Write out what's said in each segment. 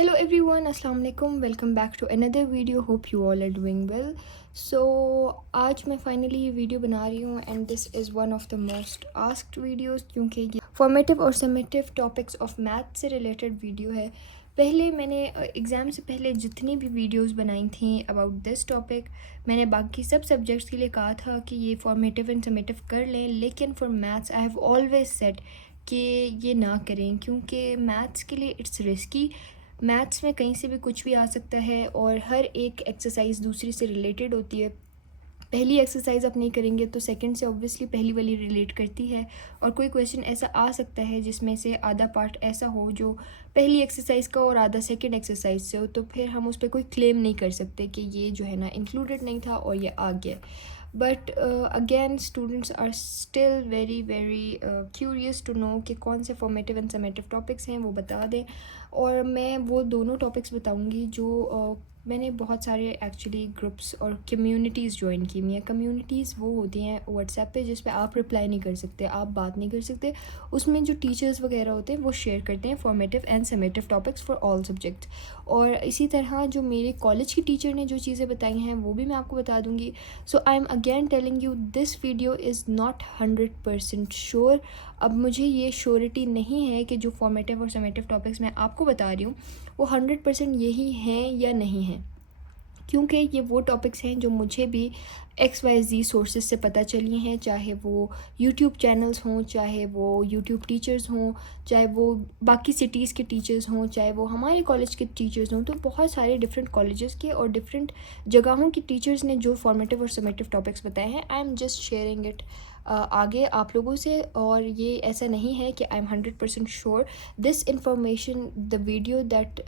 Hello everyone, Assalamu alaikum. Welcome back to another video. Hope you all are doing well. So आज मैं finally ये video बना रही हूँ and this is one of the most asked videos क्योंकि ये formative और summative topics of math से रिलेटेड वीडियो है। पहले मैंने एग्ज़ाम से पहले जितनी भी वीडियोस बनाई थी अबाउट दिस टॉपिक, मैंने बाकी सब सब्जेक्ट्स के लिए कहा था कि ये फॉर्मेटिव एंड समेटिव कर लें, लेकिन for maths I have always said कि ये ना करें क्योंकि मैथ्स के लिए इट्स रिस्की। मैथ्स में कहीं से भी कुछ भी आ सकता है और हर एक एक्सरसाइज दूसरी से रिलेटेड होती है। पहली एक्सरसाइज आप नहीं करेंगे तो सेकंड से ऑब्वियसली पहली वाली रिलेट करती है, और कोई क्वेश्चन ऐसा आ सकता है जिसमें से आधा पार्ट ऐसा हो जो पहली एक्सरसाइज का और आधा सेकंड एक्सरसाइज से हो, तो फिर हम उस पर कोई क्लेम नहीं कर सकते कि ये जो है ना इंक्लूडेड नहीं था और ये आ गया। But again students are still very very curious to know कि कौन से फॉर्मेटिव एंड समेटिव टॉपिक्स हैं, वो बता दें। और मैं वो दोनों टॉपिक्स बताऊंगी जो मैंने बहुत सारे एक्चुअली ग्रुप्स और कम्युनिटीज़ ज्वाइन की हुई हैं। कम्युनिटीज़ वो होती हैं व्हाट्सएप पे जिस पे आप रिप्लाई नहीं कर सकते, आप बात नहीं कर सकते, उसमें जो टीचर्स वगैरह होते हैं वो शेयर करते हैं formative and summative topics for all subjects. और इसी तरह जो मेरे कॉलेज की टीचर ने जो चीज़ें बताई हैं वो भी मैं आपको बता दूँगी। So I am again telling you this video is not 100% sure. अब मुझे ये श्योरिटी नहीं है कि जो फॉर्मेटिव और समेटिव टॉपिक्स मैं आपको बता रही हूँ वो 100% यही हैं या नहीं हैं, क्योंकि ये वो टॉपिक्स हैं जो मुझे भी XYZ सोर्सेज से पता चली हैं, चाहे वो यूट्यूब चैनल्स हों, चाहे वो यूट्यूब टीचर्स हों, चाहे वो बाकी सिटीज़ के टीचर्स हों, चाहे वो हमारे कॉलेज के टीचर्स हों। तो बहुत सारे डिफरेंट कॉलेजेस के और डिफरेंट जगहों के टीचर्स ने जो फॉर्मेटिव और समेटिव टॉपिक्स बताए हैं, I am just sharing it आगे आप लोगों से। और ये ऐसा नहीं है कि I am 100% sure. This information the video that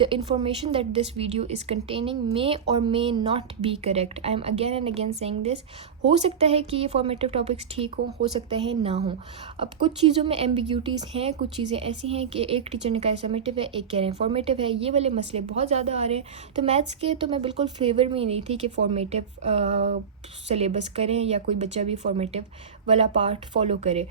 the information that this video is containing may or may not be correct. I am again and again saying this. हो सकता है कि ये फॉर्मेटिव टॉपिक्स ठीक हो सकता है ना हो। अब कुछ चीज़ों में एम्बिग्यूटीज़ हैं, कुछ चीज़ें ऐसी हैं कि एक टीचर ने कहा समेटिव है, एक कह रहे हैं फॉर्मेटिव है। ये वाले मसले बहुत ज़्यादा आ रहे हैं। तो मैथ्स के तो मैं बिल्कुल फेवर में ही नहीं थी कि फॉर्मेटिव सिलेबस करें या कोई बच्चा भी फॉर्मेटिव वाला पार्ट फॉलो करे।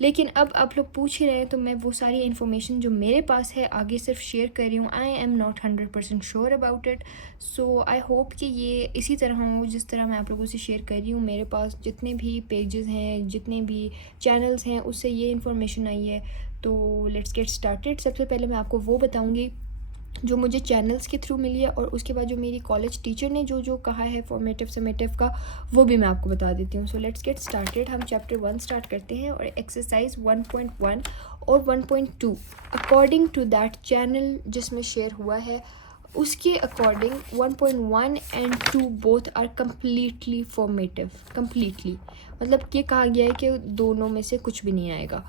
लेकिन अब आप लोग पूछ ही रहे हैं तो मैं वो सारी इन्फॉर्मेशन जो मेरे पास है आगे सिर्फ शेयर कर रही हूँ। आई am not 100% sure about it. So I hope कि ये इसी तरह हो जिस तरह मैं आप लोगों से शेयर कर रही हूँ। मेरे पास जितने भी पेजेस हैं, जितने भी चैनल्स हैं, उससे ये इन्फॉर्मेशन आई है। तो लेट्स गेट स्टार्टेड। सबसे पहले मैं आपको वो बताऊँगी जो मुझे चैनल्स के थ्रू मिली है, और उसके बाद जो मेरी कॉलेज टीचर ने जो जो कहा है फॉर्मेटिव समेटिव का, वो भी मैं आपको बता देती हूँ। So let's get started. हम चैप्टर 1 स्टार्ट करते हैं और एक्सरसाइज 1.1 और 1.2 अकॉर्डिंग टू दैट चैनल जिसमें शेयर हुआ है उसके according 1.1 and 2 both are completely formative. Completely मतलब ये कहा गया है कि दोनों में से कुछ भी नहीं आएगा।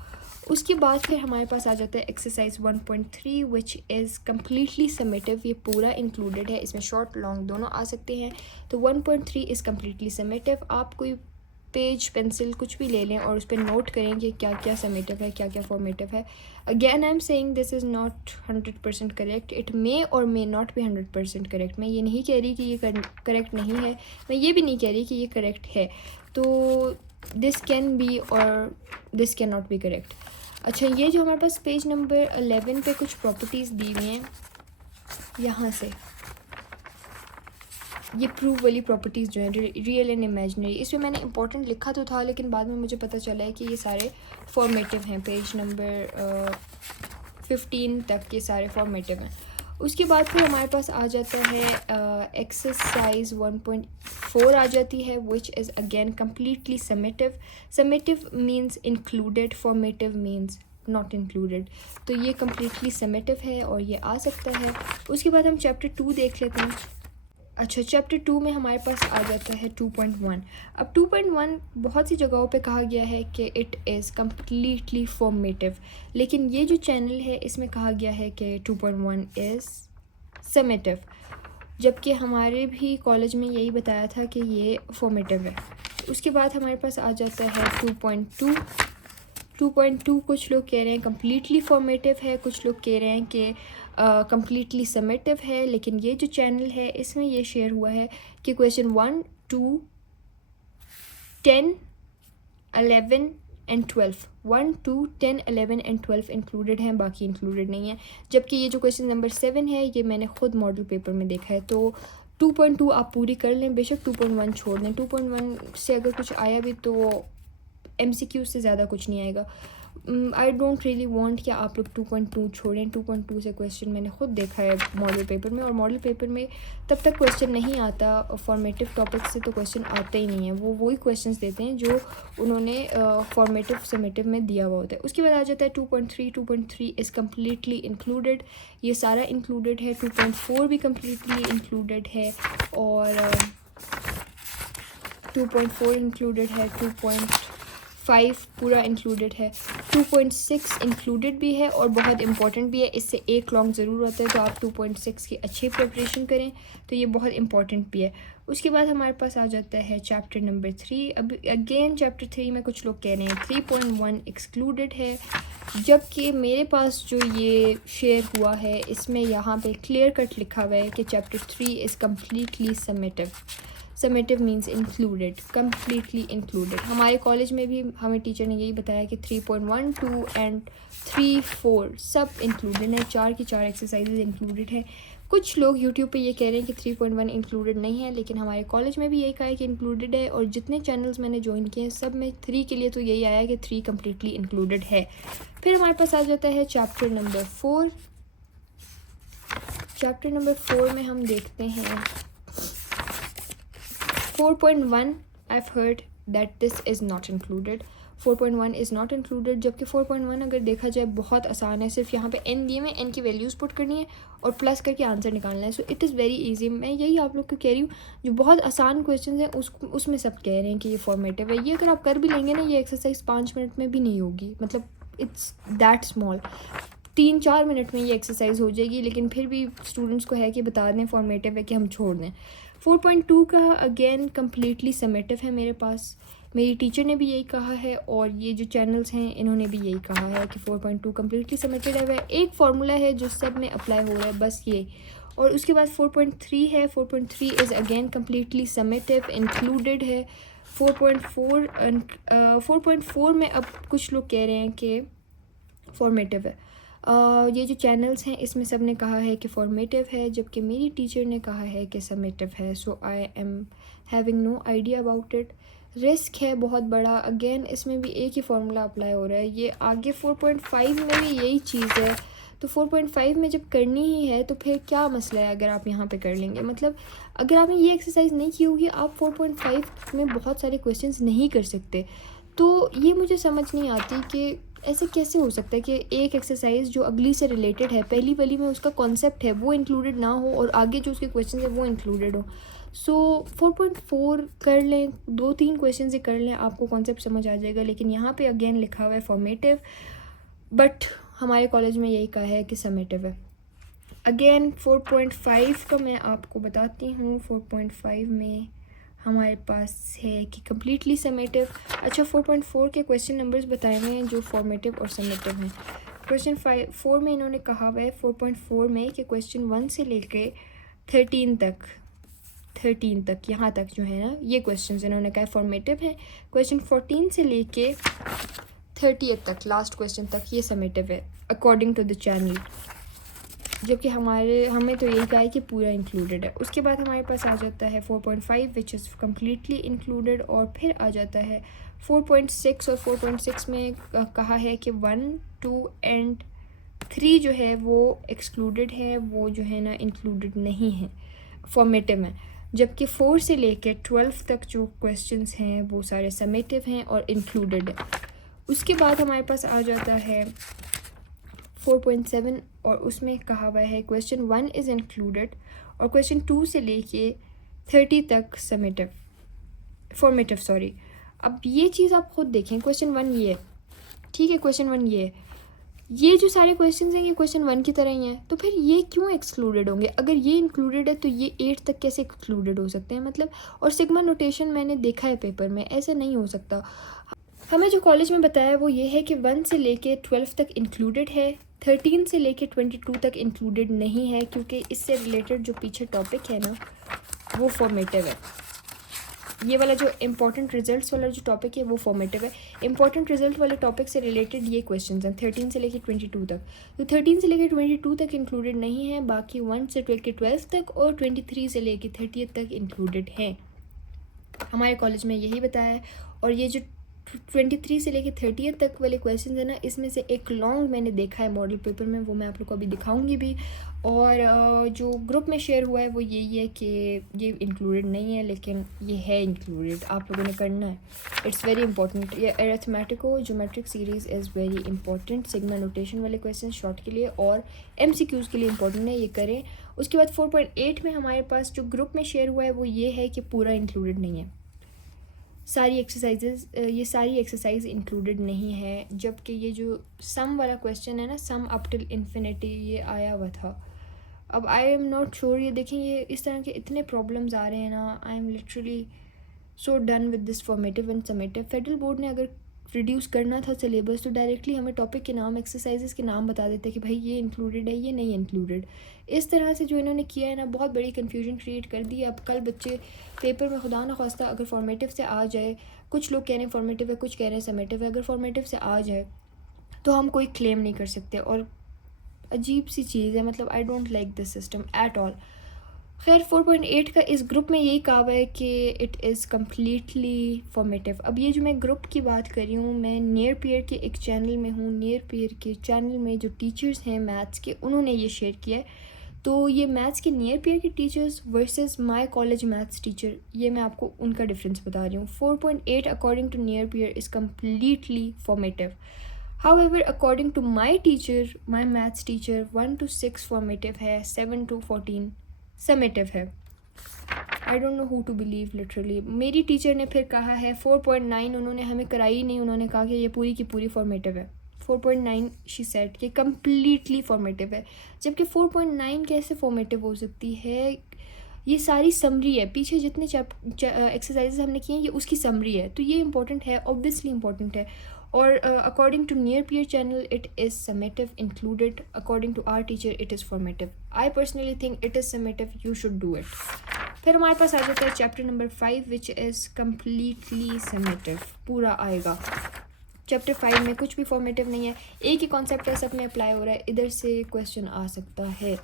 उसके बाद फिर हमारे पास आ जाता है exercise 1.3 which is completely summative. ये पूरा इंक्लूडेड है, इसमें शॉर्ट लॉन्ग दोनों आ सकते हैं। तो 1.3 इज़ कम्प्लीटली समेटिव। आप कोई पेज पेंसिल कुछ भी ले लें और उस पर नोट करें कि क्या क्या समेटिव है, क्या क्या फॉर्मेटिव है। Again I am saying this is not 100% correct. It may और मे नॉट बी 100% करेक्ट। मैं ये नहीं कह रही कि ये करेक्ट नहीं है, मैं ये भी नहीं कह रही कि ये करेक्ट है। तो दिस कैन बी और this can not be correct. अच्छा, ये जो हमारे पास पेज नंबर 11 पे कुछ प्रॉपर्टीज़ दी हुई हैं, यहाँ से ये प्रूव वाली प्रॉपर्टीज़ जो हैं रियल एंड इमेजिनरी, इसमें मैंने इंपॉर्टेंट लिखा तो था लेकिन बाद में मुझे पता चला है कि ये सारे फॉर्मेटिव हैं। पेज नंबर 15 तक ये सारे फॉर्मेटिव हैं। उसके बाद फिर हमारे पास आ जाता है एक्सरसाइज 1.4 आ जाती है which is again completely summative. Summative means included, formative means not included. तो ये कम्प्लीटली समेटिव है और ये आ सकता है। उसके बाद हम चैप्टर 2 देख लेते हैं। अच्छा, चैप्टर 2 में हमारे पास आ जाता है 2.1। अब 2.1 बहुत सी जगहों पे कहा गया है कि इट इज़ कम्प्लीटली फॉर्मेटिव, लेकिन ये जो चैनल है इसमें कहा गया है कि 2.1 इज़ समेटिव, जबकि हमारे भी कॉलेज में यही बताया था कि ये फॉर्मेटिव है। उसके बाद हमारे पास आ जाता है 2.2। 2.2 कुछ लोग कह रहे हैं कम्प्लीटली फॉर्मेटिव है, कुछ लोग कह रहे हैं कि कम्प्लीटली समेटिव है। लेकिन ये जो चैनल है इसमें ये शेयर हुआ है कि क्वेश्चन 1, 2, 10, 11, एंड 12, 1, 2, 10, 11 एंड 12 इंक्लूडेड हैं, बाकी इंक्लूडेड नहीं है। जबकि ये जो क्वेश्चन नंबर 7 है ये मैंने खुद मॉडल पेपर में देखा है। तो 2.2 आप पूरी कर लें, बेशक 2.1 छोड़ दें। 2.1 से अगर कुछ आया भी तो MCQ से ज़्यादा कुछ नहीं आएगा। आई डोंट रियली वांट कि आप लोग 2.2 छोड़ें। 2.2 से क्वेश्चन मैंने खुद देखा है मॉडल पेपर में, और मॉडल पेपर में तब तक क्वेश्चन नहीं आता, फॉर्मेटिव टॉपिक से तो क्वेश्चन आते ही नहीं है। वो वही क्वेश्चंस देते हैं जो उन्होंने फॉर्मेटिव समेटिव में दिया हुआ होता है। उसके बाद आ जाता है 2.3। 2.3 इज़ कम्प्लीटली इंक्लूडेड, ये सारा इंक्लूडेड है। 2.4 भी कम्प्लीटली इंक्लूडेड है, और 2.4 इंक्लूडेड है। 2.5 पूरा इंक्लूडेड है। 2.6 इंक्लूडेड भी है और बहुत इंपॉर्टेंट भी है, इससे एक लॉन्ग ज़रूर होता है, तो आप 2.6 की अच्छी प्रिपरेशन करें तो ये बहुत इंपॉर्टेंट भी है। उसके बाद हमारे पास आ जाता है चैप्टर नंबर 3। अब अगेन चैप्टर 3 में कुछ लोग कह रहे हैं 3.1 एक्सक्लूडेड है, जबकि मेरे पास जो ये शेयर हुआ है इसमें यहाँ पे क्लियर कट लिखा हुआ है कि chapter 3 is completely summative. Summative means included, completely included. हमारे कॉलेज में भी हमें टीचर ने यही बताया कि 3.1, 2 एंड 3, 4 सब इंक्लूडेड है, 4 की 4 एक्सरसाइजेज इंक्लूडेड है। कुछ लोग यूट्यूब पे ये कह रहे हैं कि 3.1 इंक्लूडेड नहीं है, लेकिन हमारे कॉलेज में भी यही कहा है कि इंक्लूडेड है, और जितने चैनल्स मैंने ज्वाइन किए हैं सब में 3 के लिए तो यही आया है कि 3 कम्प्लीटली इंक्लूडेड है। फिर हमारे पास आ जाता है चैप्टर नंबर 4। चैप्टर नंबर 4 में हम देखते हैं 4.1, I've heard that this is not included. 4.1 is not included, जबकि 4.1 अगर देखा जाए बहुत आसान है। सिर्फ यहाँ पे n दिए में n की वैल्यूज़ पुट करनी है और प्लस करके आंसर निकालना है। So it is very easy. मैं यही आप लोग को कह रही हूँ, जो बहुत आसान क्वेश्चन हैं उसमें सब कह रहे हैं कि ये फॉर्मेटिव है। ये अगर आप कर भी लेंगे ना, ये एक्सरसाइज 5 मिनट में भी नहीं होगी, मतलब इट्स दैट स्मॉल। 3-4 मिनट में ये एक्सरसाइज हो जाएगी, लेकिन फिर भी स्टूडेंट्स को है कि बता दें फॉर्मेटिव है कि हम छोड़ दें। 4.2 का अगेन कम्प्लीटली समेटिव है मेरे पास, मेरी टीचर ने भी यही कहा है, और ये जो चैनल्स हैं इन्होंने भी यही कहा है कि 4.2 कम्प्लीटली समेटेड है। एक फार्मूला है जो सब में अप्लाई हो रहा है, बस ये। और उसके बाद 4.3 है। 4.3 is again completely summative, included है। 4.4 में अब कुछ लोग कह रहे हैं कि फॉर्मेटिव है। ये जो चैनल्स हैं इसमें सब ने कहा है कि फॉर्मेटिव है, जबकि मेरी टीचर ने कहा है कि समेटिव है। So I am having no idea about it. Risk है बहुत बड़ा। अगेन इसमें भी एक ही फार्मूला अप्लाई हो रहा है। ये आगे 4.5 में भी यही चीज़ है, तो 4.5 में जब करनी ही है तो फिर क्या मसला है अगर आप यहाँ पे कर लेंगे। मतलब अगर आपने ये एक्सरसाइज नहीं की होगी, आप 4.5 में बहुत सारे क्वेश्चंस नहीं कर सकते। तो ये मुझे समझ नहीं आती कि ऐसे कैसे हो सकता है कि एक एक्सरसाइज जो अगली से रिलेटेड है, पहली वाली में उसका कॉन्सेप्ट है वो इंक्लूडेड ना हो, और आगे जो उसके क्वेश्चन है वो इंक्लूडेड हो। सो 4.4 कर लें, 2-3 क्वेश्चन से कर लें, आपको कॉन्सेप्ट समझ आ जाएगा। लेकिन यहाँ पे अगेन लिखा हुआ है फॉर्मेटिव, बट हमारे कॉलेज में यही कहा है कि समेटिव है। अगेन 4.5 का मैं आपको बताती हूँ। 4.5 में हमारे पास है कि कम्प्लीटली समेटिव। अच्छा, 4.4 के क्वेश्चन नंबर्स बताए हुए हैं जो फॉर्मेटिव और समेटिव हैं। क्वेश्चन 4 में इन्होंने कहा हुआ है 4.4 में कि क्वेश्चन 1 से लेके 13 तक यहाँ तक जो है ना, ये क्वेश्चंस इन्होंने कहा फॉर्मेटिव है। क्वेश्चन 14 से लेके 30 तक, लास्ट क्वेश्चन तक, ये समेटिव है अकॉर्डिंग टू द चैनल, जबकि हमें तो यही कहा है कि पूरा इंक्लूडेड है। उसके बाद हमारे पास आ जाता है 4.5 विच इज़ कम्प्लीटली इंक्लूडेड, और फिर आ जाता है 4.6। और 4.6 में कहा है कि 1, 2 एंड 3 जो है वो एक्सक्लूडेड है, वो जो है ना इंक्लूडेड नहीं है, फॉर्मेटिव में। जबकि 4 से लेकर 12 तक जो क्वेश्चंस हैं वो सारे समेटिव हैं और इंक्लूडेड है। उसके बाद हमारे पास आ जाता है 4.7, और उसमें कहा हुआ है क्वेश्चन 1 इज़ इंक्लूडेड, और क्वेश्चन 2 से लेके 30 तक समेटिव, फॉर्मेटिव सॉरी। अब ये चीज़ आप खुद देखें, क्वेश्चन 1 ये है, ठीक है, क्वेश्चन 1 ये है, ये जो सारे क्वेश्चंस हैं ये क्वेश्चन 1 की तरह ही हैं, तो फिर ये क्यों एक्सक्लूडेड होंगे? अगर ये इंक्लूडेड है तो ये 8 तक कैसे एक्सक्लूडेड हो सकते हैं? मतलब, और सिग्मा नोटेशन मैंने देखा है पेपर में, ऐसे नहीं हो सकता। हमें जो कॉलेज में बताया वो ये है कि 1 से लेके 12 तक इंक्लूडेड है, 13 से लेके 22 तक इंक्लूडेड नहीं है, क्योंकि इससे रिलेटेड जो पीछे टॉपिक है ना वो फॉर्मेटिव है। ये वाला जो इंपॉर्टेंट रिजल्ट्स वाला जो टॉपिक है वो फॉर्मेटिव है। इंपॉर्टेंट रिजल्ट वाले टॉपिक से रिलेटेड ये क्वेश्चंस हैं 13 से लेकर 22 तक। तो 13 से लेकर 22 तक इंक्लूडेड नहीं है, बाकी 1 से लेकर 12 तक और 23 से लेकर 30 तक इंक्लूडेड हैं। हमारे कॉलेज में यही बताया है। और ये जो 23 से लेके 30 तक वाले क्वेश्चन है ना, इसमें से एक लॉन्ग मैंने देखा है मॉडल पेपर में, वो मैं आप लोग को अभी दिखाऊंगी भी। और जो ग्रुप में शेयर हुआ है वो यही है कि ये इंक्लूडेड नहीं है, लेकिन ये है इंक्लूडेड, आप लोगों ने करना है। It's very important. ये arithmetico geometric series is very important. Sigma notation वाले क्वेश्चन शॉर्ट के लिए और MCQs के लिए इंपॉर्टेंट है, ये करें। उसके बाद 4.8 में हमारे पास जो ग्रुप में शेयर हुआ है वो ये है कि पूरा इंक्लूडेड नहीं है, सारी एक्सरसाइजेज, ये सारी एक्सरसाइज इंक्लूडेड नहीं है। जबकि ये जो सम वाला क्वेश्चन है ना, सम अप टिल इन्फिनिटी, ये आया हुआ था। अब आई एम नॉट श्योर, ये देखें ये इस तरह के इतने प्रॉब्लम्स आ रहे हैं ना, I am literally so done with this formative and summative. Federal board ने अगर रिड्यूस करना था सिलेबस तो डायरेक्टली हमें टॉपिक के नाम, एक्सरसाइजेस के नाम बता देते कि भाई ये इंक्लूडेड है, ये नहीं इंक्लूडेड। इस तरह से जो इन्होंने किया है ना, बहुत बड़ी कन्फ्यूजन क्रिएट कर दी। अब कल बच्चे पेपर में खुदा न खास्ता अगर फॉर्मेटिव से आ जाए, कुछ लोग कह रहे हैं फॉर्मेटिव है, कुछ कह रहे हैं समेटिव है, अगर फॉर्मेटिव से आ जाए तो हम कोई क्लेम नहीं कर सकते। और अजीब सी चीज़ है, मतलब I don't like this system at all. खैर 4.8 का इस ग्रुप में यही कहा हुआ है कि इट इज़ कम्प्लीटली फॉर्मेटिव। अब ये जो मैं ग्रुप की बात कर रही हूँ, मैं नियर पीयर के एक चैनल में हूँ। नियर पीयर के चैनल में जो टीचर्स हैं मैथ्स के, उन्होंने ये शेयर किया है। तो ये मैथ्स के नियर पीयर के teachers versus my college maths teacher, ये मैं आपको उनका डिफरेंस बता रही हूँ। 4.8 according to near peer is completely formative. However, according to my teacher, my maths teacher, 1 to 6 formative है, 7 to 14 summative है। I don't know who to believe literally। मेरी टीचर ने फिर कहा है 4.9 उन्होंने हमें कराई नहीं, उन्होंने कहा कि ये पूरी की पूरी फॉर्मेटिव है। 4.9 शी सेड कि कम्प्लीटली फॉर्मेटिव है, जबकि 4.9 कैसे फॉर्मेटिव हो सकती है? ये सारी समरी है, पीछे जितने एक्सरसाइजेज हमने किए हैं ये उसकी समरी है, तो ये इंपॉर्टेंट है, ऑब्वियसली इंपॉर्टेंट है। और according to near peer channel it is summative included, according to our teacher it is formative. I personally think it is summative, you should do it. फिर हमारे पास आ जाता है chapter number 5 which is completely summative, पूरा आएगा। Chapter 5 में कुछ भी फॉर्मेटिव नहीं है, एक ही कॉन्सेप्ट है, सब में अप्लाई हो रहा है, इधर से क्वेश्चन आ सकता है,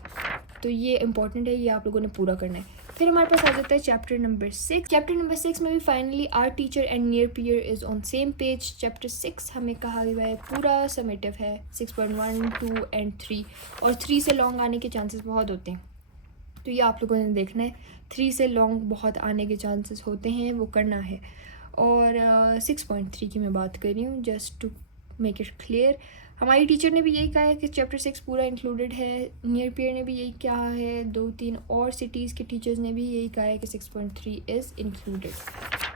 तो ये इंपॉर्टेंट है, ये आप लोगों ने पूरा करना है। फिर हमारे पास आ जाता है चैप्टर नंबर 6। चैप्टर नंबर 6 में भी finally our teacher and near peer is on same page. Chapter 6 हमें कहा गया है पूरा समेटिव है, 6.1, 2 एंड 3, और 3 से लॉन्ग आने के चांसेस बहुत होते हैं, तो ये आप लोगों ने देखना है। 3 से लॉन्ग बहुत आने के चांसेस होते हैं, वो करना है। और 6.3 की मैं बात कर रही हूँ, just to make it clear. हमारी टीचर ने भी यही कहा है कि चैप्टर 6 पूरा इंक्लूडेड है। नियर पीयर ने भी यही कहा है, 2-3 और सिटीज़ के टीचर्स ने भी यही कहा है कि 6.3 इज़ इंक्लूडेड।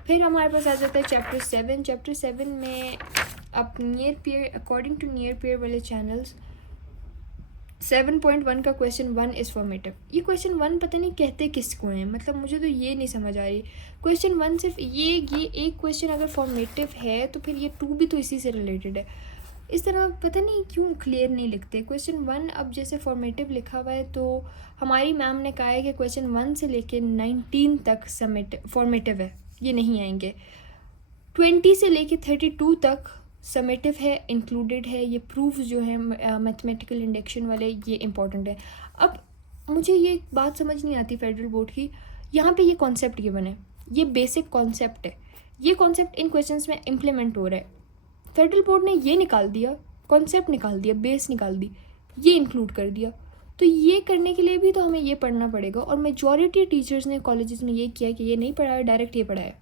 फिर हमारे पास आ जाता है चैप्टर 7। चैप्टर 7 में अब near peer, according to near peer वाले चैनल्स, 7.1 का क्वेश्चन 1 इज़ फॉर्मेटिव। ये क्वेश्चन 1 पता नहीं कहते किसको हैं, मतलब मुझे तो ये नहीं समझ आ रही। क्वेश्चन 1 सिर्फ ये एक क्वेश्चन अगर फॉर्मेटिव है तो फिर ये 2 भी तो इसी से रिलेटेड है। इस तरह पता नहीं क्यों क्लियर नहीं लिखते। क्वेश्चन 1 अब जैसे फॉर्मेटिव लिखा हुआ है, तो हमारी मैम ने कहा है कि क्वेश्चन 1 से लेके 19 तक फॉर्मेटिव है, ये नहीं आएंगे। 20 से लेके 32 तक समेटिव है, इंक्लूडेड है। ये प्रूफ जो है मैथमेटिकल इंडेक्शन वाले, ये इंपॉर्टेंट है। अब मुझे ये बात समझ नहीं आती फेडरल बोर्ड की, यहाँ पे ये कॉन्सेप्ट गिवन है, ये बेसिक कॉन्सेप्ट है, ये कॉन्सेप्ट इन क्वेश्चंस में इम्प्लीमेंट हो रहा है। फेडरल बोर्ड ने ये निकाल दिया, कॉन्सेप्ट निकाल दिया, बेस निकाल दी, ये इंक्लूड कर दिया। तो ये करने के लिए भी तो हमें ये पढ़ना पड़ेगा, और मेजॉरिटी टीचर्स ने कॉलेजेस में ये किया कि ये नहीं पढ़ाया, डायरेक्ट ये पढ़ाया,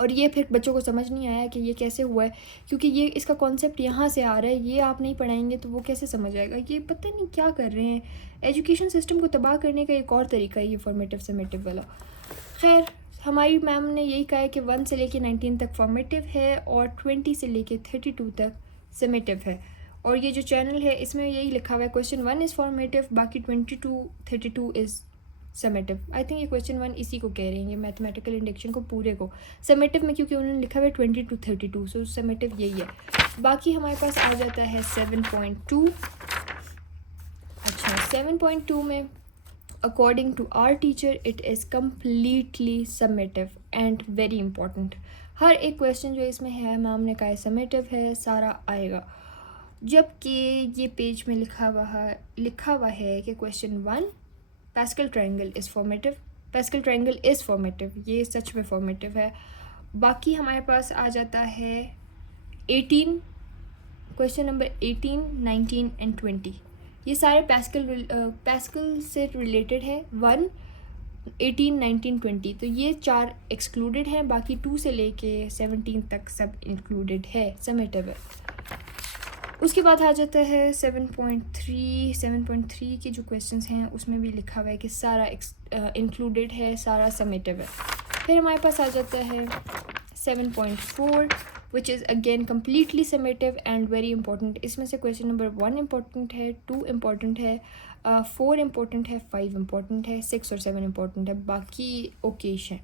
और ये फिर बच्चों को समझ नहीं आया कि ये कैसे हुआ है, क्योंकि ये इसका कॉन्सेप्ट यहाँ से आ रहा है, ये आप नहीं पढ़ाएंगे तो वो कैसे समझ आएगा। ये पता नहीं क्या कर रहे हैं, एजुकेशन सिस्टम को तबाह करने का एक और तरीका है ये फॉर्मेटिव समेटिव वाला। खैर हमारी मैम ने यही कहा है कि 1 से लेके 19 तक फॉर्मेटिव है और 20 से लेके 32 तक समेटिव है। और ये जो चैनल है इसमें यही लिखा हुआ है क्वेश्चन 1 इज़ फॉर्मेटिव, बाकी 32 इज़ समेटिव। आई थिंक ये क्वेश्चन 1 इसी को कह रहे हैं, ये मैथमेटिकल इंडेक्शन को पूरे को समेटिव में, क्योंकि उन्होंने लिखा हुआ है 20 to 32, सो समेटिव यही है। बाकी हमारे पास आ जाता है 7.2। अच्छा 7.2 में according to our teacher it is completely summative. And very important. हर एक क्वेश्चन जो इसमें है मैम ने कहा समेटिव है, सारा आएगा। जबकि ये पेज में लिखा हुआ है कि question 1 Pascal triangle is formative, Pascal triangle is formative, ये सच में फॉर्मेटिव है। बाकी हमारे पास आ जाता है 18, क्वेश्चन नंबर 18, 19 एंड 20, ये सारे पैस्कल से रिलेटेड है। 1, 18, 19, 20, तो ये 4 एक्सक्लूडेड हैं, बाकी 2 से लेके 17 तक सब इंक्लूडेड है, समेटिव है। उसके बाद आ जाता है 7.3 के जो क्वेश्चंस हैं उसमें भी लिखा हुआ है कि सारा इंक्लूडेड है, सारा समेटिव है। फिर हमारे पास आ जाता है 7.4 which is again completely summative and very important. इसमें से क्वेश्चन नंबर 1 इंपॉर्टेंट है, 2 इंपॉर्टेंट है, 4 इंपॉर्टेंट है, 5 इंपॉर्टेंट है, 6 और 7 इंपॉर्टेंट है, बाकी ओकेश हैं।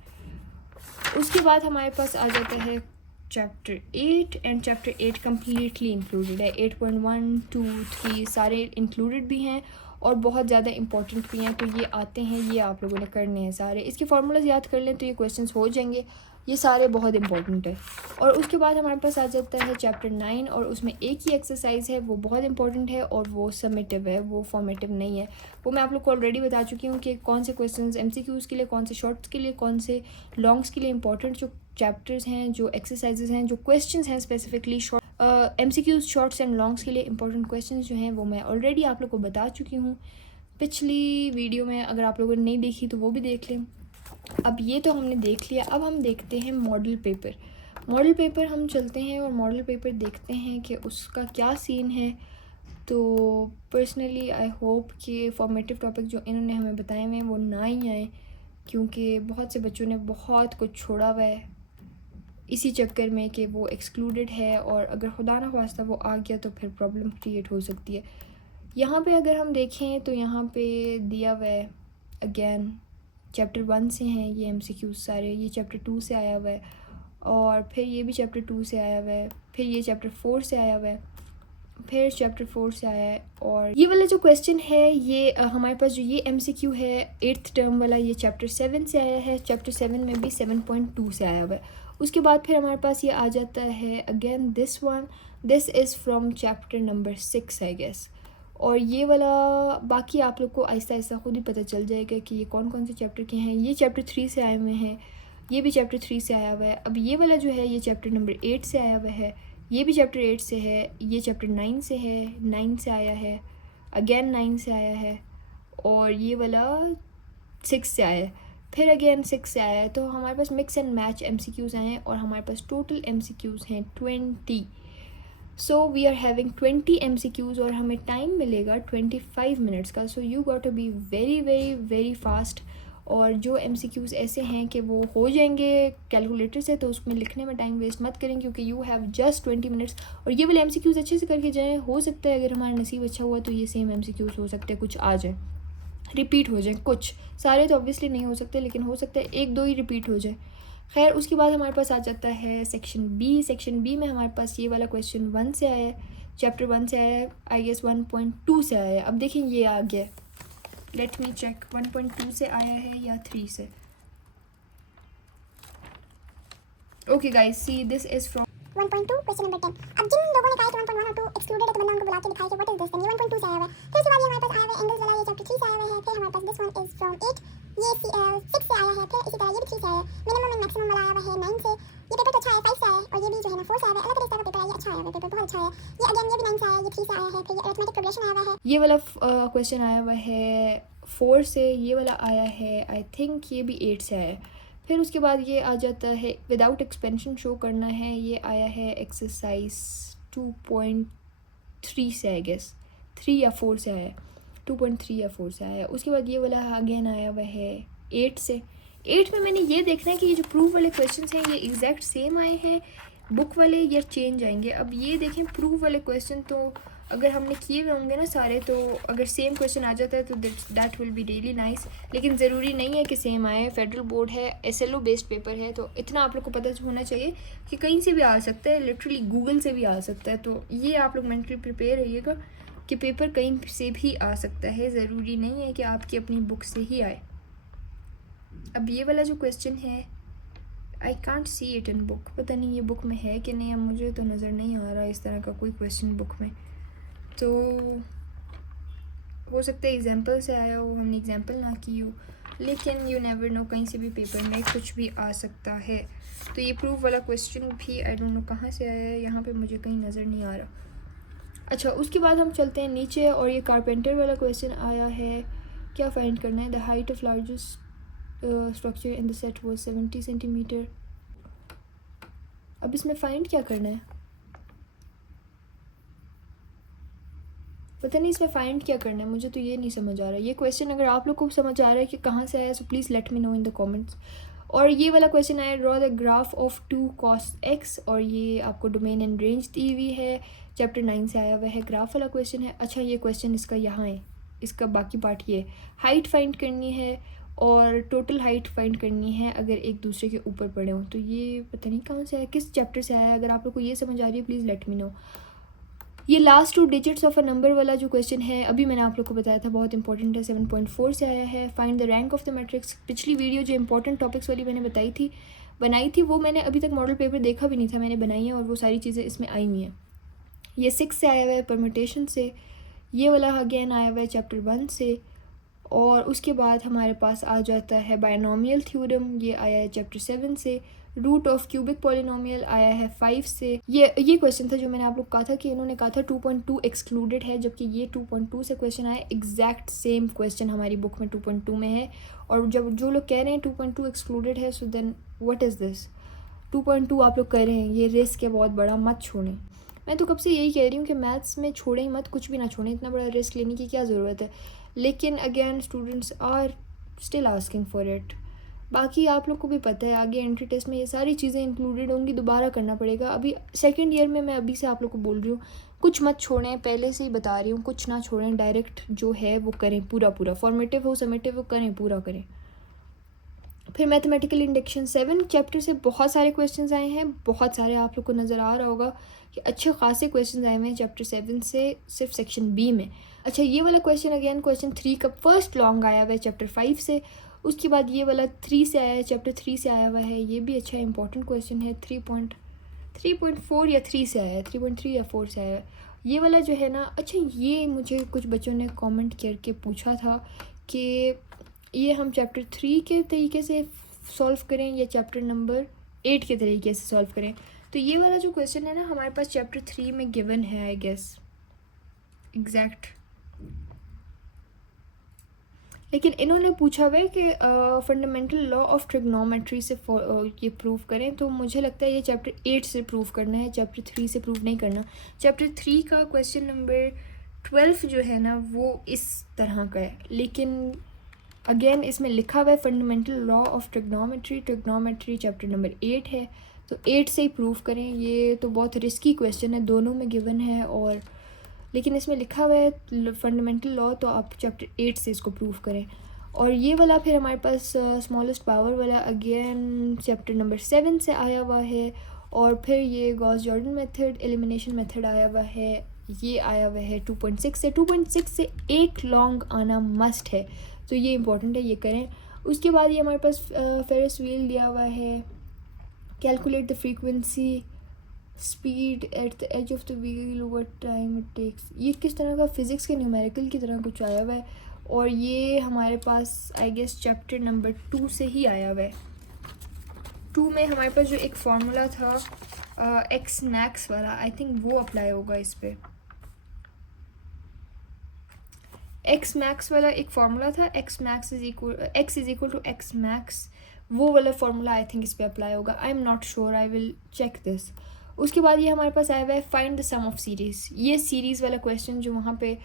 उसके बाद हमारे पास आ जाता है chapter 8 and chapter 8 completely included है। 8.1, 2, 3 सारे इंक्लूडेड भी हैं और बहुत ज़्यादा इंपॉर्टेंट भी हैं, तो ये आते हैं, ये आप लोगों ने करने हैं सारे। इसके फार्मूलाज याद कर लें तो ये क्वेश्चंस हो जाएंगे, ये सारे बहुत इंपॉर्टेंट है। और उसके बाद हमारे पास आ जाता है चैप्टर 9 और उसमें एक ही एक्सरसाइज है, वो बहुत इंपॉर्टेंट है और वो समेटिव है, वो फॉर्मेटिव नहीं है। वो मैं आप लोग को ऑलरेडी बता चुकी हूँ कि कौन से क्वेश्चंस MCQs के लिए, कौन से शॉर्ट्स के लिए, कौन से लॉन्ग्स के लिए इंपॉर्टेंट जो चैप्टर्स हैं, जो एक्सरसाइजेज हैं, जो क्वेश्चंस हैं specifically MCQs shorts and longs के लिए इंपॉर्टेंट क्वेश्चंस जो हैं वो मैं ऑलरेडी आप लोग को बता चुकी हूँ पिछली वीडियो में। अगर आप लोगों ने नहीं देखी तो वो भी देख लें। अब ये तो हमने देख लिया, अब हम देखते हैं मॉडल पेपर। मॉडल पेपर हम चलते हैं और मॉडल पेपर देखते हैं कि उसका क्या सीन है। तो पर्सनली आई होप कि फॉर्मेटिव टॉपिक जो इन्होंने हमें बताए हुए हैं वो ना ही आए, क्योंकि बहुत से बच्चों ने बहुत कुछ छोड़ा हुआ है इसी चक्कर में कि वो एक्सक्लूडेड है, और अगर खुदा ना ख्वास्ता वो आ गया तो फिर प्रॉब्लम क्रिएट हो सकती है। यहाँ पे अगर हम देखें तो यहाँ पे दिया हुआ है अगेन चैप्टर 1 से हैं ये MCQs सारे, ये चैप्टर 2 से आया हुआ है और फिर ये भी चैप्टर 2 से आया हुआ है, फिर ये चैप्टर 4 से आया हुआ है, फिर चैप्टर 4 से आया है। और ये वाला जो क्वेश्चन है ये हमारे पास जो ये MCQ है 8th टर्म वाला, ये चैप्टर 7 से आया है, चैप्टर 7 में भी 7.2 से आया हुआ है। उसके बाद फिर हमारे पास ये आ जाता है again this is from chapter number 6 I guess. और ये वाला बाकी आप लोग को आहिस्ता आहिस्ता खुद ही पता चल जाएगा कि ये कौन कौन से चैप्टर के हैं। ये चैप्टर 3 से आए हुए हैं, ये भी चैप्टर 3 से आया हुआ है। अब ये वाला जो है ये चैप्टर नंबर 8 से आया हुआ है, ये भी चैप्टर 8 से है, ये चैप्टर 9 से है, 9 से आया है, अगेन 9 से आया है, और ये वाला 6 से आया है, फिर अगेन 6 से आया है। तो हमारे पास मिक्स एंड मैच MCQs आए हैं और हमारे पास टोटल MCQs हैं 20। So we are having 20 MCQs और हमें टाइम मिलेगा 25 मिनट्स का। So you got to be very very very fast. और जो MCQs ऐसे हैं कि वो हो जाएंगे कैलकुलेटर से, तो उसमें लिखने में टाइम वेस्ट मत करें क्योंकि यू हैव जस्ट 20 मिनट्स। और ये वाले MCQs अच्छे से करके जाएँ, हो सकता है अगर हमारा नसीब अच्छा हुआ तो ये सेम MCQs हो सकते हैं कुछ आ जाए, रिपीट हो जाए, कुछ सारे तो ऑब्वियसली नहीं हो सकते लेकिन हो सकता है 1-2 ही रिपीट हो जाए। खैर उसके बाद हमारे पास आ जाता है सेक्शन बी। सेक्शन बी में हमारे पास ये वाला क्वेश्चन 1 से आया है, चैप्टर 1 से आया है, आई गेस 1.2 से आया है। अब देखें ये आ गया, लेट मी चेक 1.2 से आया है या 3 से। Okay guys see this is from 1.2 question number 10। अब जिन लोगों ने कहा कि 1.1 और 2 एक्सक्लूडेड है तो मैंने उनको बुला के दिखाया कि व्हाट इज दिस, देन ये 1.2 से आया हुआ है। फिर उसके बाद ये हमारे पास आया हुआ है एंगल्स वाला, ये चैप्टर 3 से आया हुआ है। फिर हमारे पास दिस वन इज फ्रॉम 8, ये 6 से आया है। फिर इसी तरह ये भी 3 से आया है। मिनिमम एंड मैक्सिमम वाला आया हुआ है 9 से। ये पेपर तो अच्छा है, 5 से आया है। और ये भी जो है ना 4 से आया है। अलग अलग तरह का पेपर है, ये अच्छा आया हुआ है, पेपर बहुत अच्छा है। ये अगेन ये भी 9 से आया है, ये 3 से आया है। फिर ये अरिथमेटिक प्रोग्रेशन आया हुआ है, ये वाला क्वेश्चन आया हुआ है 4 से। ये वाला आया है आई थिंक ये भी 8 से आया है। फिर उसके बाद ये आ जाता है विदाउट एक्सपेंशन शो करना है, ये आया है एक्सरसाइज 2.3 से आई गेस 3 या 4 से आया है, 2.3 या 4 से आया है। उसके बाद ये वाला अगेन आया हुआ है 8 से। 8 में मैंने ये देखना है कि ये जो प्रूफ वाले क्वेश्चंस हैं ये एग्जैक्ट सेम आए हैं बुक वाले या चेंज आएंगे। अब ये देखें प्रूफ वाले क्वेश्चन तो अगर हमने किए हुए होंगे ना सारे, तो अगर सेम क्वेश्चन आ जाता है तो that will be really nice. लेकिन ज़रूरी नहीं है कि सेम आए, फेडरल बोर्ड है, SLO बेस्ड पेपर है, तो इतना आप लोग को पता होना चाहिए कि कहीं से भी आ सकता है, लिटरली गूगल से भी आ सकता है। तो ये आप लोग मेंटली प्रिपेयर रहिएगा कि पेपर कहीं से भी आ सकता है, ज़रूरी नहीं है कि आपकी अपनी बुक से ही आए। अब ये वाला जो क्वेश्चन है I can't see it in book, पता नहीं ये बुक में है कि नहीं, अब मुझे तो नज़र नहीं आ रहा इस तरह का कोई क्वेश्चन बुक में। तो हो सकता है एग्जाम्पल से आया हो, हमने एग्जाम्पल ना की हो, लेकिन यू नेवर नो, कहीं से भी पेपर में कुछ भी आ सकता है। तो ये प्रूफ वाला क्वेश्चन भी आई डोंट नो कहाँ से आया है, यहाँ पे मुझे कहीं नज़र नहीं आ रहा। अच्छा, उसके बाद हम चलते हैं नीचे, और ये कारपेंटर वाला क्वेश्चन आया है। क्या फाइंड करना है? The height of largest structure in the set was 70 centimetre. अब इसमें फाइंड क्या करना है, पता नहीं इसमें फाइंड क्या करना है, मुझे तो ये नहीं समझ आ रहा। ये क्वेश्चन अगर आप लोग को समझ आ रहा है कि कहाँ से आया, so please let me know in the comments. और ये वाला क्वेश्चन आया, draw the graph of 2 cos x, और ये आपको डोमेन एंड रेंज दी हुई है, चैप्टर 9 से आया हुआ है, ग्राफ वाला क्वेश्चन है। अच्छा, ये क्वेश्चन इसका यहाँ है, इसका बाकी पार्ट ये हाइट फाइंड करनी है और टोटल हाइट फाइंड करनी है अगर एक दूसरे के ऊपर पड़े हों। तो ये पता नहीं कहाँ से आया, किस चैप्टर से आया है, अगर आप लोग को ये समझ आ रही है प्लीज़ लेट मी नो। ये last 2 digits of a number वाला जो क्वेश्चन है, अभी मैंने आप लोग को बताया था, बहुत इंपॉर्टेंट है, 7.4 से आया है। Find the rank of the matrix. पिछली वीडियो जो इंपॉर्टेंट टॉपिक्स वाली मैंने बनाई थी वो मैंने अभी तक मॉडल पेपर देखा भी नहीं था, मैंने बनाई है और वो सारी चीज़ें इसमें आई हुई हैं। ये 6 से आया हुआ है, परम्यूटेशन से। ये वाला अगेन आया हुआ है चैप्टर 1 से। और उसके बाद हमारे पास आ जाता है बायनोमियल थ्योरम, ये आया है चैप्टर 7 से। रूट ऑफ क्यूबिक पॉलिनोमियल आया है 5 से। ये क्वेश्चन था जो मैंने आप लोग कहा था कि इन्होंने कहा था 2.2 एक्सक्लूडेड है, जबकि ये 2.2 से क्वेश्चन आया। एग्जैक्ट सेम क्वेश्चन हमारी बुक में 2.2 में है, और जब जो लोग कह रहे हैं 2.2 एक्सक्लूडेड है, so then what is this. 2.2 आप लोग कह रहे हैं, ये रिस्क है बहुत बड़ा, मत छोड़ें। मैं तो कब से यही कह रही हूँ कि मैथ्स में छोड़ें ही मत, कुछ भी ना छोड़ें, इतना बड़ा रिस्क लेने की क्या ज़रूरत है। लेकिन again students are still asking for it. बाकी आप लोग को भी पता है आगे एंट्री टेस्ट में ये सारी चीज़ें इंक्लूडेड होंगी, दोबारा करना पड़ेगा। अभी सेकंड ईयर में मैं अभी से आप लोग को बोल रही हूँ, कुछ मत छोड़ें, पहले से ही बता रही हूँ, कुछ ना छोड़ें, डायरेक्ट जो है वो करें, पूरा पूरा, फॉर्मेटिव हो समेटिव हो, करें, पूरा करें। फिर मैथमेटिकल इंडक्शन 7 चैप्टर से बहुत सारे क्वेश्चंस आए हैं, बहुत सारे, आप लोग को नज़र आ रहा होगा कि अच्छे खासे क्वेश्चंस आए हुए हैं चैप्टर 7 से, सिर्फ सेक्शन बी में। अच्छा, ये वाला क्वेश्चन अगेन क्वेश्चन 3 का फर्स्ट लॉन्ग आया हुआ है चैप्टर 5 से। उसके बाद ये वाला 3 से आया है, चैप्टर 3 से आया हुआ है, ये भी अच्छा इंपॉर्टेंट क्वेश्चन है। 3.4 या 3 से आया है, 3.3 या 4 से आया है ये वाला जो है ना। अच्छा, ये मुझे कुछ बच्चों ने कमेंट करके पूछा था कि ये हम चैप्टर 3 के तरीके से सॉल्व करें या चैप्टर नंबर 8 के तरीके से सॉल्व करें। तो ये वाला जो क्वेश्चन है ना, हमारे पास चैप्टर 3 में गिवन है, आई गेस एग्जैक्ट। लेकिन इन्होंने पूछा हुआ है कि फंडामेंटल लॉ ऑफ ट्रिग्नोमेट्री से ये प्रूव करें, तो मुझे लगता है ये चैप्टर 8 से प्रूव करना है, चैप्टर 3 से प्रूव नहीं करना। चैप्टर 3 का क्वेश्चन नंबर 12 जो है ना, वो इस तरह का है, लेकिन अगेन इसमें लिखा हुआ है fundamental law of trigonometry chapter number 8 है, तो 8 से ही प्रूव करें। ये तो बहुत रिस्की क्वेश्चन है, दोनों में गिवन है, और लेकिन इसमें लिखा हुआ है फंडामेंटल लॉ, तो आप चैप्टर 8 से इसको प्रूव करें। और ये वाला फिर हमारे पास स्मॉलेस्ट पावर वाला अगेन चैप्टर नंबर 7 से आया हुआ है। और फिर ये Gauss Jordan method, elimination method आया हुआ है, ये आया हुआ है 2.6 से। 2.6 से एक लॉन्ग आना मस्ट है, तो ये इंपॉर्टेंट है, ये करें। उसके बाद ये हमारे पास फेरिस व्हील दिया हुआ है, calculate the frequency speed at the edge of the wheel, what time it takes. ये किस तरह का, फिज़िक्स के न्यूमेरिकल की तरह कुछ आया हुआ है, और ये हमारे पास आई गेस चैप्टर नंबर 2 से ही आया हुआ है। 2 में हमारे पास जो एक फार्मूला था एक्स मैक्स वाला, आई थिंक वो अप्लाई होगा इस पर। एक्स मैक्स वाला एक फार्मूला था, X is equal to X max, वो वाला फार्मूला आई थिंक इस पर अप्लाई होगा, I am not sure, I will check this. उसके बाद ये हमारे पास आया हुआ है find the sum of series. ये सीरीज़ वाला क्वेश्चन जो वहाँ पे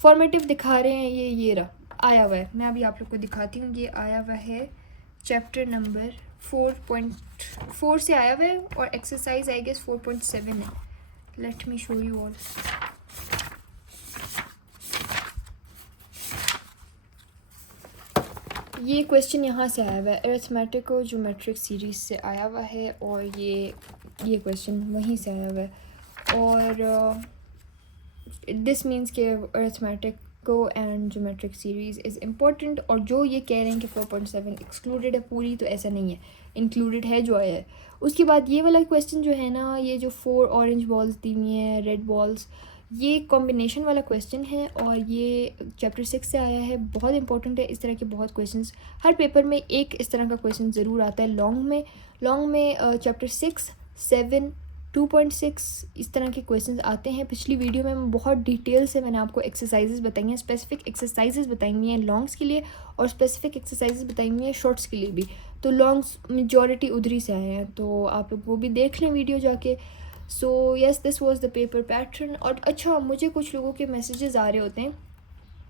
फॉर्मेटिव दिखा रहे हैं, ये रहा आया हुआ है, मैं अभी आप लोग को दिखाती हूँ। ये आया हुआ है चैप्टर नंबर 4.4 से आया हुआ है, और एक्सरसाइज आई गेस 4.7 है। Let me show you all. ये क्वेश्चन यहाँ से आया हुआ है, अरिथमेटिक और ज्योमेट्रिक सीरीज़ से आया हुआ है, और ये क्वेश्चन वहीं से आया हुआ है। और दिस मीन्स के arithmetic go and geometric series is important. और जो ये कह रहे हैं कि 4.7 एक्सक्लूडेड है पूरी, तो ऐसा नहीं है, इंक्लूडेड है जो है। उसके बाद ये वाला क्वेश्चन जो है ना, ये जो 4 ऑरेंज बॉल्स दी हुई हैं, रेड बॉल्स, ये कॉम्बिनेशन वाला क्वेश्चन है और ये चैप्टर 6 से आया है। बहुत इंपॉर्टेंट है। इस तरह के बहुत क्वेश्चंस हर पेपर में एक इस तरह का क्वेश्चन ज़रूर आता है लॉन्ग में चैप्टर 6, 7, 2.6 इस तरह के क्वेश्चंस आते हैं। पिछली वीडियो में बहुत डिटेल से मैंने आपको एक्सरसाइजेज बताई हैं, स्पेसिफिक एक्सरसाइजेज बताई हुई हैं लॉन्ग्स के लिए और स्पेसिफिक एक्सरसाइजेज बताई हुई हैं शॉर्ट्स के लिए भी। तो लॉन्ग्स मेजॉरिटी उधर ही से आए हैं, तो आप लोग वो भी देख लें वीडियो जाके। So yes, this was the paper pattern. और अच्छा, मुझे कुछ लोगों के मैसेजेस आ रहे होते हैं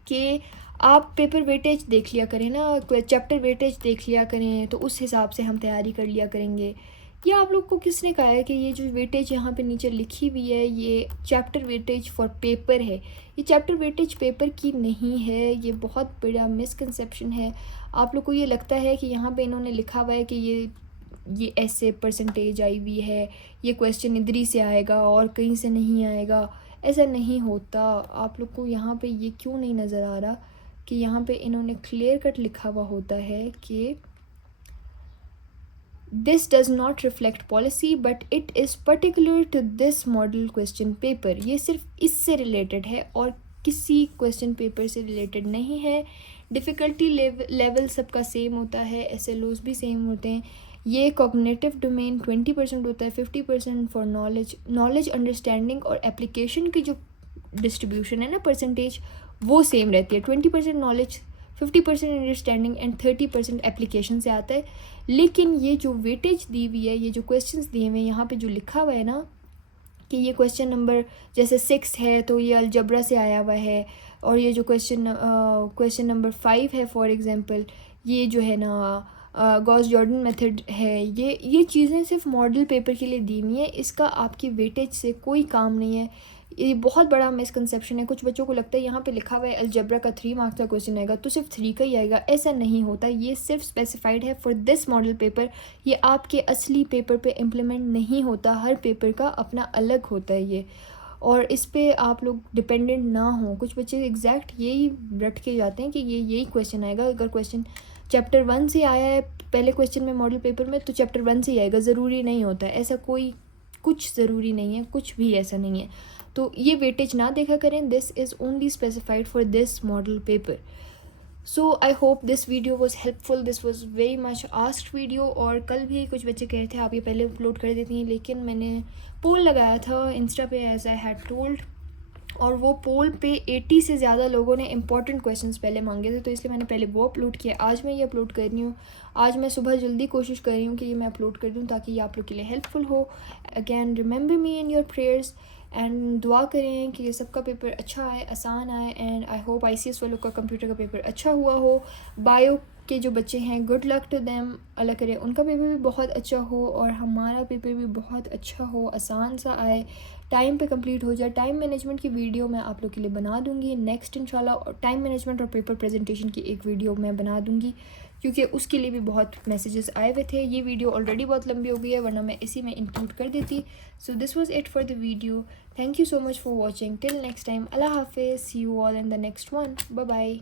कि आप पेपर वेटेज देख लिया करें ना, चैप्टर वेटेज देख लिया करें, तो उस हिसाब से हम तैयारी कर लिया करेंगे। या आप लोग को किसने कहा है कि ये जो वेटेज यहाँ पे नीचे लिखी हुई है, ये चैप्टर वेटेज फॉर पेपर है? ये चैप्टर वेटेज पेपर की नहीं है। ये बहुत बड़ा मिसकंसेप्शन है। आप लोग को ये लगता है कि यहाँ पे इन्होंने लिखा हुआ है कि ये ऐसे परसेंटेज आई हुई है, ये क्वेश्चन इधर ही से आएगा और कहीं से नहीं आएगा। ऐसा नहीं होता। आप लोग को यहाँ पे ये क्यों नहीं नज़र आ रहा कि यहाँ पे इन्होंने क्लियर कट लिखा हुआ होता है कि this does not reflect policy but it is particular to this model question paper. ये सिर्फ इससे रिलेटेड है और किसी क्वेश्चन पेपर से रिलेटेड नहीं है। डिफ़िकल्टी लेवल सबका सेम होता है, SLOs भी सेम होते हैं। ये कॉग्निटिव डोमेन 20% होता है, 50% फॉर नॉलेज अंडरस्टैंडिंग और एप्लीकेशन की जो डिस्ट्रीब्यूशन है ना, परसेंटेज, वो सेम रहती है। 20% नॉलेज, 50% अंडरस्टैंडिंग एंड 30% एप्लीकेशन से आता है। लेकिन ये जो वेटेज दी हुई है, ये जो क्वेश्चंस दिए हुए हैं, यहाँ पे जो लिखा हुआ है ना कि ये क्वेश्चन नंबर जैसे 6 है तो ये अलजबरा से आया हुआ है, और ये जो क्वेश्चन नंबर 5 है फॉर एग्जांपल, ये जो है ना गॉस जॉर्डन मेथड है। ये चीज़ें सिर्फ मॉडल पेपर के लिए दी हुई हैं, इसका आपकी वेटेज से कोई काम नहीं है। ये बहुत बड़ा मिसकंसेप्शन है। कुछ बच्चों को लगता है यहाँ पे लिखा हुआ है अलजबरा का 3 मार्क्स का क्वेश्चन आएगा तो सिर्फ 3 का ही आएगा। ऐसा नहीं होता। ये सिर्फ स्पेसिफाइड है फॉर दिस मॉडल पेपर। ये आपके असली पेपर पे इम्प्लीमेंट नहीं होता। हर पेपर का अपना अलग होता है ये, और इस पे आप लोग डिपेंडेंट ना हो। कुछ बच्चे एग्जैक्ट यही रट के जाते हैं कि यही क्वेश्चन आएगा। अगर क्वेश्चन चैप्टर 1 से आया है पहले क्वेश्चन में मॉडल पेपर में, तो चैप्टर 1 से ही आएगा। ज़रूरी नहीं होता है ऐसा, कुछ ज़रूरी नहीं है, कुछ भी ऐसा नहीं है। तो ये वेटेज ना देखा करें। This is only specified for this model paper. So I hope this video was helpful. This was very much asked video. और कल भी कुछ बच्चे कह रहे थे आप ये पहले अपलोड कर देती हैं, लेकिन मैंने पोल लगाया था इंस्टा पे एज आई हैड टोल्ड, और वो पोल पे 80 से ज़्यादा लोगों ने इंपॉर्टेंट क्वेश्चंस पहले मांगे थे, तो इसलिए मैंने पहले वो अपलोड किया। आज मैं ये अपलोड कर रही हूँ। आज मैं सुबह जल्दी कोशिश कर रही हूँ कि ये मैं अपलोड कर दूँ ताकि ये आप लोग के लिए हेल्पफुल हो। Again remember me in your prayers and दुआ करें कि सबका पेपर अच्छा आए, आसान आए। एंड आई होप ICS वालों का कंप्यूटर का पेपर अच्छा हुआ हो। बायो के जो बच्चे हैं, गुड लक टू देम। अल्लाह करे उनका पेपर भी बहुत अच्छा हो और हमारा पेपर भी बहुत अच्छा हो, आसान सा आए, टाइम पे कंप्लीट हो जाए। टाइम मैनेजमेंट की वीडियो मैं आप लोग के लिए बना दूंगी नेक्स्ट इंशाल्लाह, और टाइम मैनेजमेंट और पेपर प्रेजेंटेशन की एक वीडियो मैं बना दूंगी क्योंकि उसके लिए भी बहुत मैसेजेस आए हुए थे। ये वीडियो ऑलरेडी बहुत लंबी हो गई है, वरना मैं इसी में इंक्लूड कर देती। So this was it for the video. Thank you so much for watching. Till next time, अल्लाह हाफिज़। See you all in the next one. Bye bye.